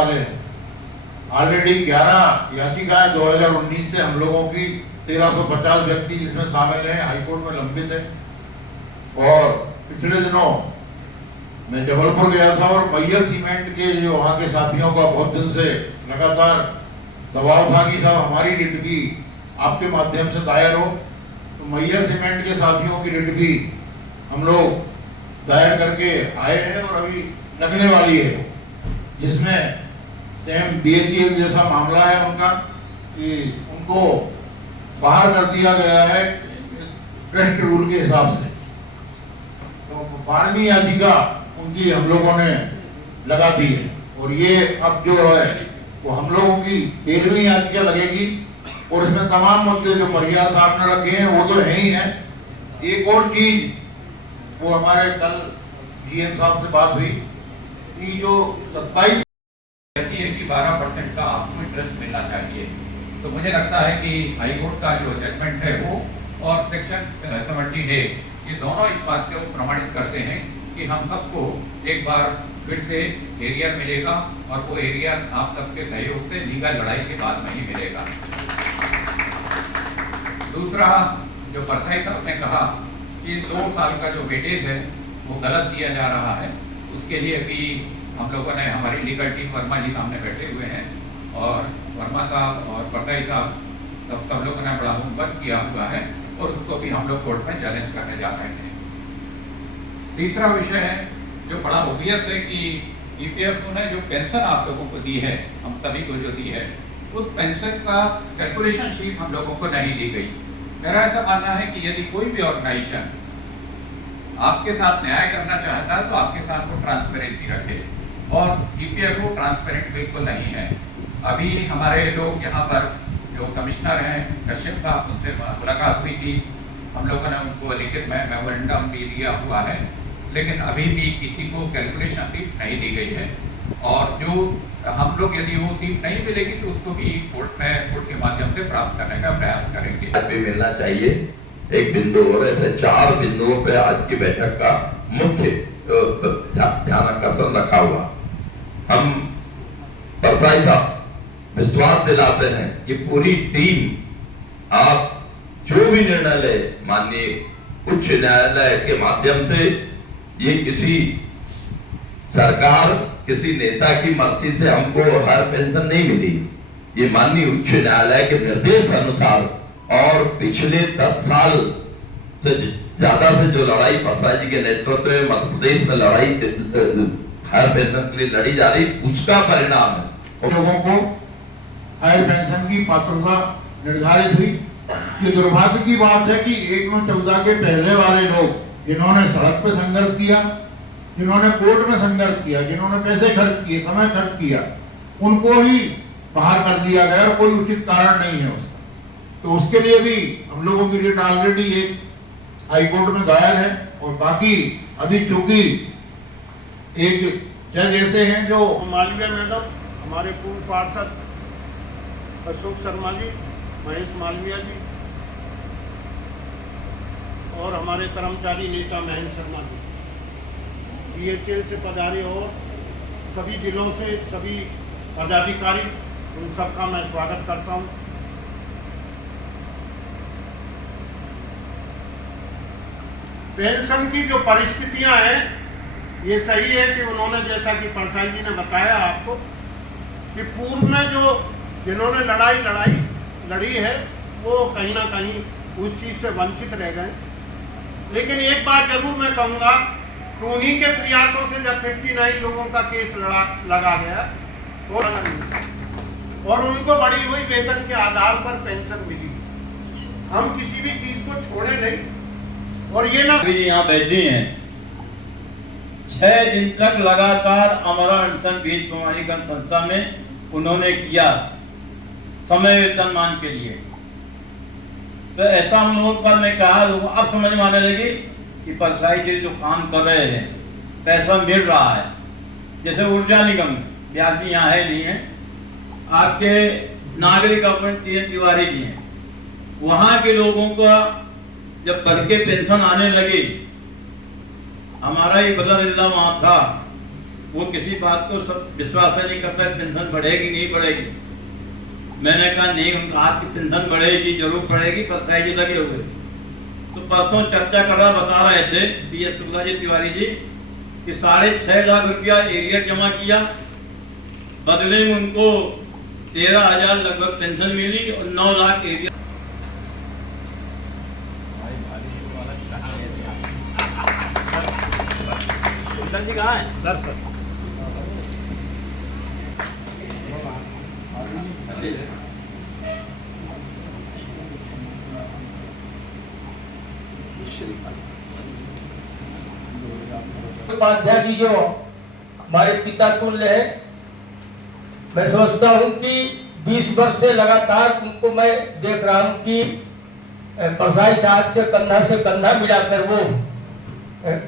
Already 11 याचिकाएं 2019 से हम लोगों की 1350 व्यक्ति जिसमें शामिल हैं हाईकोर्ट में लंबित है। और पिछले दिनों मैं जबलपुर गया था और मैयर सीमेंट के जो वहां के साथियों का बहुत दिन से लगातार दबाव था कि साहब हमारी रिट भी आपके माध्यम से दायर हो। तो मैयर सीमेंट के साथियों की रिट भी हम लोग दायर करके आए हैं और अभी लगने वाली है, जिसमें सेम BHEL जैसा मामला है उनका कि उनको बाहर कर दिया गया है ट्रस्ट रूल के हिसाब से। तो 12वीं याचिका उनकी हम लोगों ने लगा दी है और ये अब जो है वो हम लोगों की 13वीं याचिका लगेगी और इसमें तमाम मुद्दे जो परिहार साहब ने रखे हैं वो तो है ही है। एक और चीज वो हमारे कल GM साहब से बात हुई कि जो 27 कहती है कि 12% का आपको इंटरेस्ट मिलना चाहिए। तो मुझे लगता है कि हाई कोर्ट का जो जजमेंट है वो और सेक्शन 70A ये दोनों इस बात को प्रमाणित करते हैं कि हम सबको एक बार फिर से एरियर मिलेगा और वो एरियर आप सबके सहयोग से लीगल लड़ाई के बाद में ही मिलेगा। दूसरा जो परसाई साहब ने कहा कि 2 साल का जो वेटेज है वो गलत दिया जा रहा है, उसके लिए भी हम लोगों ने हमारी लीगल टीम वर्मा जी सामने बैठे हुए हैं और वर्मा साहब और परसाई साहब सब लोगों ने बड़ा होमवर्क किया हुआ है और उसको भी हम लोग कोर्ट में चैलेंज करने जा रहे हैं। तीसरा विषय है जो बड़ा ऑब्वियस है कि EPFO ने जो पेंशन आप लोगों को दी है, हम सभी को जो दी है, उस पेंशन का कैलकुलेशन शीट हम लोगों को नहीं दी गई। मेरा ऐसा मानना है कि यदि कोई भी ऑर्गेनाइजेशन आपके साथ न्याय करना चाहता है तो आपके साथ वो ट्रांसपेरेंसी रखे और EPFO ट्रांसपेरेंट बिल्कुल नहीं है। अभी हमारे लोग यहाँ पर जो कमिश्नर हैं कश्यप साहब, उनसे मुलाकात हुई थी, हम लोगों ने उनको लिखित में मेमोरेंडम भी दिया हुआ है, लेकिन अभी भी किसी को कैलकुलेशन शीट नहीं दी गई है। और जो हम लोग यदि वो सीट नहीं मिलेगी तो उसको भी कोर्ट के माध्यम से प्राप्त करने का प्रयास करेंगे। भी मिलना चाहिए एक बिंदु और ऐसे 4 बिंदुओं पे आज की बैठक का मुख्य ध्यान आकर्षण रखा हुआ। हम परसाई साहब विश्वास दिलाते हैं कि पूरी टीम आप जो भी निर्णय ले माननीय उच्च न्यायालय के माध्यम से, ये किसी सरकार किसी नेता की मर्जी से हमको हर पेंशन नहीं मिली, ये माननीय उच्च न्यायालय के निर्देश अनुसार और पिछले 10 साल से ज्यादा से जो लड़ाई परसाई जी के नेतृत्व में मध्य प्रदेश में लड़ाई हायर पेंशन के लिए लड़ी जा रही, उसका परिणाम है। लोगों को हायर पेंशन की पात्रता निर्धारित हुई। ये दुर्भाग्य की बात है कि 1/9/14 के पहले वाले लोग जिन्होंने सड़क पे संघर्ष किया, जिन्होंने कोर्ट में संघर्ष किया, जिन्होंने पैसे खर्च किए, समय खर्च किया, उनको ही बाहर कर दिया गया और कोई उचित कारण नहीं है उसका। तो उसके लिए भी हम लोगों की रिट ऑलरेडी एक हाई कोर्ट में दायर है और बाकी अभी चूंकि एक जज ऐसे हैं जो मालवीय मैडम, हमारे पूर्व पार्षद अशोक शर्मा जी, महेश मालवीय जी और हमारे कर्मचारी नेता महेंद्र शर्मा जी BHEL से पधारे और सभी जिलों से सभी पदाधिकारी, उन सबका मैं स्वागत करता हूं। पेंशन की जो परिस्थितियां हैं ये सही है कि उन्होंने, जैसा कि परसाई जी ने बताया आपको, कि पूर्व में जो जिन्होंने लड़ाई लड़ी है वो कहीं ना कहीं उस चीज से वंचित रह गए। लेकिन एक बात जरूर मैं कहूँगा कि उन्हीं के प्रयासों से जब 59 लोगों का केस लगा गया और उनको बढ़ी हुई वेतन के आधार पर पेंशन मिली, हम किसी भी चीज को छोड़े नहीं। और ये ना यहाँ बैठे हैं 6 दिन तक लगातार हमारा अनशन बीज प्रमाणीकरण संस्था में उन्होंने किया समय वेतनमान के लिए। तो ऐसा हम लोगों का मैं कहा, लोग अब समझ में आने लगे कि परसाई जी जो काम कर रहे हैं पैसा मिल रहा है। जैसे ऊर्जा निगम, ब्यास जी यहाँ है नहीं है, आपके नागरिक अपन TN तिवारी जी हैं, वहां के लोगों का जब बढ़ के पेंशन आने लगी, हमारा ही बदला जिला वहां था वो किसी बात को सब विश्वास नहीं करता पेंशन बढ़ेगी नहीं बढ़ेगी। मैंने कहा नहीं, आपकी पेंशन बढ़ेगी, जरूर बढ़ेगी, परसाई जी लगे हुए। तो परसों चर्चा कर रहा बता रहे थे PS शुक्ला जी तिवारी जी कि 6.5 लाख रुपया एरियर जमा किया, बदले में उनको 13,000 लगभग पेंशन मिली और 9 लाख एरियर। जी कहाँ है सर? उपाध्याय जी जो हमारे पिता तुल्य है, मैं समझता हूँ कि 20 वर्ष से लगातार उनको मैं देख रहा हूँ कि परसाई साहब से कंधा मिलाकर वो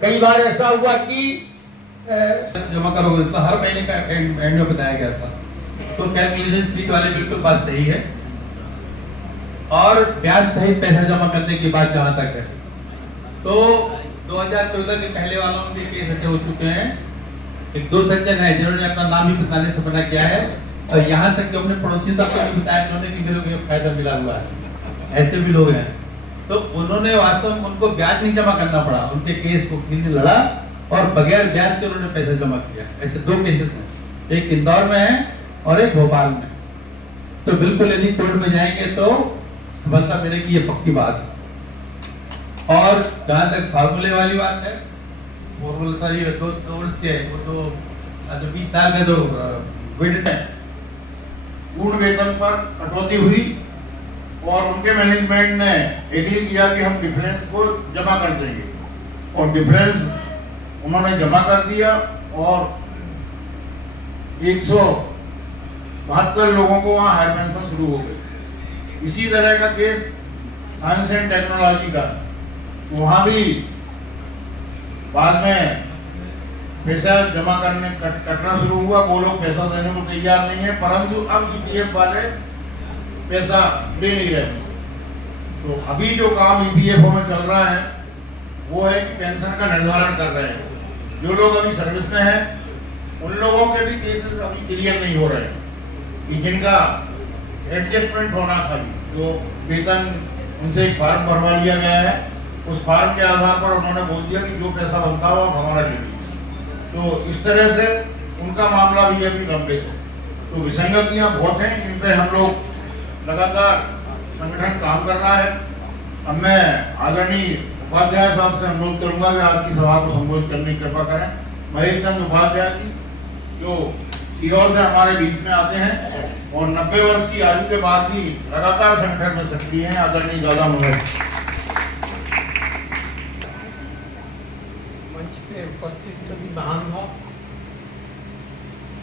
कई बार ऐसा हुआ कि जमा करोगे तो हर महीने का एंड में बताया गया था। तो कैलकुलेशन स्पीड वाले बिल्कुल बात सही है। और ब्याज सहित पैसा जमा करने की बात जहां तक है, तो 2014 के पहले वालों के केस ऐसे हो चुके हैं। एक 2 सज्जन है जिन्होंने अपना नाम ही बताने से मना किया है, और यहाँ तक कि अपने पड़ोसी तक को भी बताया उन्होंने कि मेरे को फायदा मिला हुआ है। ऐसे भी लोग हैं। तो उन्होंने वास्तव में उनको ब्याज नहीं जमा करना पड़ा, उनके केस को किसी ने लड़ा और बगैर ब्याज के उन्होंने पैसा जमा किया। ऐसे 2 केसेस हैं, एक इंदौर में है और एक भोपाल में। तो बिल्कुल यदि कोर्ट में जाएंगे तो सफलता मिलेगी, ये पक्की बात है। और जहां तक फार्मूले वाली बात है, फॉर्मूला सारी 2 वर्ष के, वो तो 20 साल में तो पूर्ण वेतन पर कटौती हुई और उनके मैनेजमेंट ने एग्री किया कि हम डिफरेंस को जमा कर देंगे, और डिफरेंस उन्होंने जमा कर दिया और 172 लोगों को वहाँ हायर पेंशन शुरू हो गई। इसी तरह का केस साइंस एंड टेक्नोलॉजी का, वहाँ भी बाद में पैसा जमा करने कटना शुरू हुआ। वो लोग पैसा देने को तैयार नहीं है, परंतु अब EPF वाले पैसा दे नहीं रहे। तो अभी जो काम EPFO में चल रहा है वो है कि पेंशन का निर्धारण कर रहे हैं। जो लोग अभी सर्विस में हैं उन लोगों के भी केसेस अभी क्लियर नहीं हो रहे हैं कि जिनका एडजस्टमेंट होना था, जो वेतन उनसे एक फॉर्म भरवा लिया गया है, उस फॉर्म के आधार पर उन्होंने बोल दिया कि जो पैसा बनता हो हमारा ले लीजिए। तो इस तरह से उनका मामला भी अभी लंबित है। तो विसंगतियां बहुत हैं, इन पे हम लोग लगातार संगठन काम कर रहा है। अब मैं आदरणीय उपाध्याय साहब से अनुरोध करूंगा कि आपकी सभा को संबोधित करने की कृपा करें। महेश चंद उपाध्याय जी जो सीहोर से हमारे बीच में आते हैं और 90 वर्ष की आयु के बाद भी लगातार संगठन में सक्रिय हैं। आदरणीय दादा महेश। मंच पे उपस्थित सभी महानुभाव,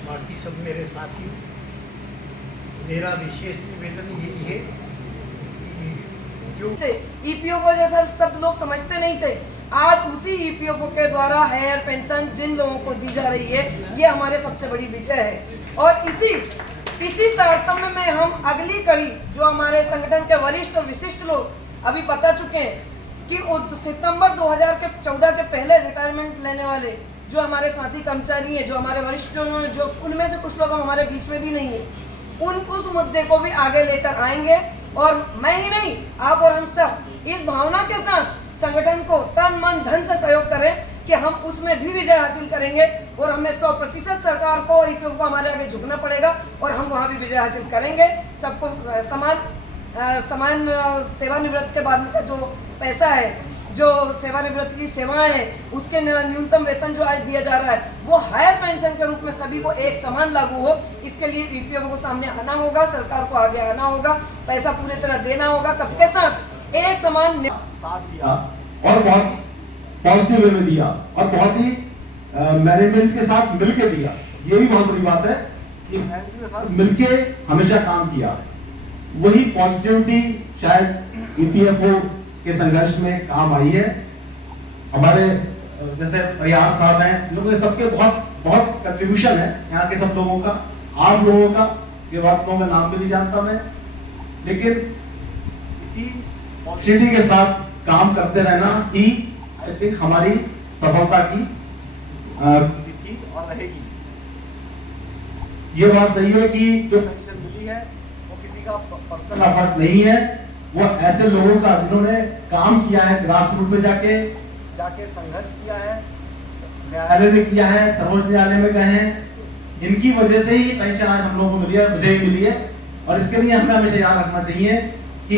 बाकी सब मेरे साथियों, मेरा विशेष निवेदन यही है कि जो EPFO जैसा सब लोग समझते नहीं थे, आज उसी EPFO के द्वारा हायर पेंशन जिन लोगों को दी जा रही है, ये हमारे सबसे बड़ी विजय है। और इसी तारतम्य में हम अगली कड़ी जो हमारे संगठन के वरिष्ठ और विशिष्ट लोग अभी बता चुके हैं कि सितंबर 2014 के पहले रिटायरमेंट लेने वाले जो हमारे साथी कर्मचारी हैं, जो हमारे वरिष्ठ जो उनमें से कुछ लोग हमारे बीच में भी नहीं है, उस मुद्दे को भी आगे लेकर आएंगे। और मैं ही नहीं, आप और हम सब इस भावना के साथ संगठन को तन मन धन से सहयोग करें कि हम उसमें भी विजय हासिल करेंगे। और हमें 100% सरकार को और EPFO को हमारे आगे झुकना पड़ेगा और हम वहाँ भी विजय हासिल करेंगे। सबको समान सेवानिवृत्त के बाद का जो पैसा है, जो सेवानिवृत्त की सेवाएं हैं, उसके न्यूनतम वेतन जो आज दिया जा रहा है वो हायर पेंशन के रूप में सभी को एक समान लागू हो। इसके लिए EPFO को सामने आना होगा, सरकार को आगे आना होगा, पैसा पूरी तरह देना होगा, सबके साथ एक समान साथ दिया और बहुत पॉजिटिव वे में दिया और बहुत ही मैनेजमेंट के साथ मिलकर दिया। ये भी बहुत बड़ी बात है कि मैनेजमेंट के साथ मिलकर हमेशा काम किया। वही पॉजिटिविटी शायद EPFO के संघर्ष में काम आई है। हमारे जैसे प्रयास साहब हैं, इन लोगों ने सबके बहुत कंट्रीब्यूशन है, यहाँ के सब लोगों का, आप लोगों का, ये बातों में नाम भी नहीं जानता मैं, लेकिन इसी पॉजिटिविटी के साथ काम करते रहना ही आई थिंक हमारी सफलता की और रहेगी। ये बात सही है कि जो पेंशन मिली है वो किसी का पर्सनल एफर्ट नहीं है, वो ऐसे लोगों का जिन्होंने काम किया है, ग्रास रूट पे जाके संघर्ष किया है, न्यायालय में किया है, सर्वोच्च न्यायालय में गए हैं, इनकी वजह से ही पेंशन आज हम लोगों को मिली है, मुझे ही मिली है। और इसके लिए हमें हमेशा याद रखना चाहिए कि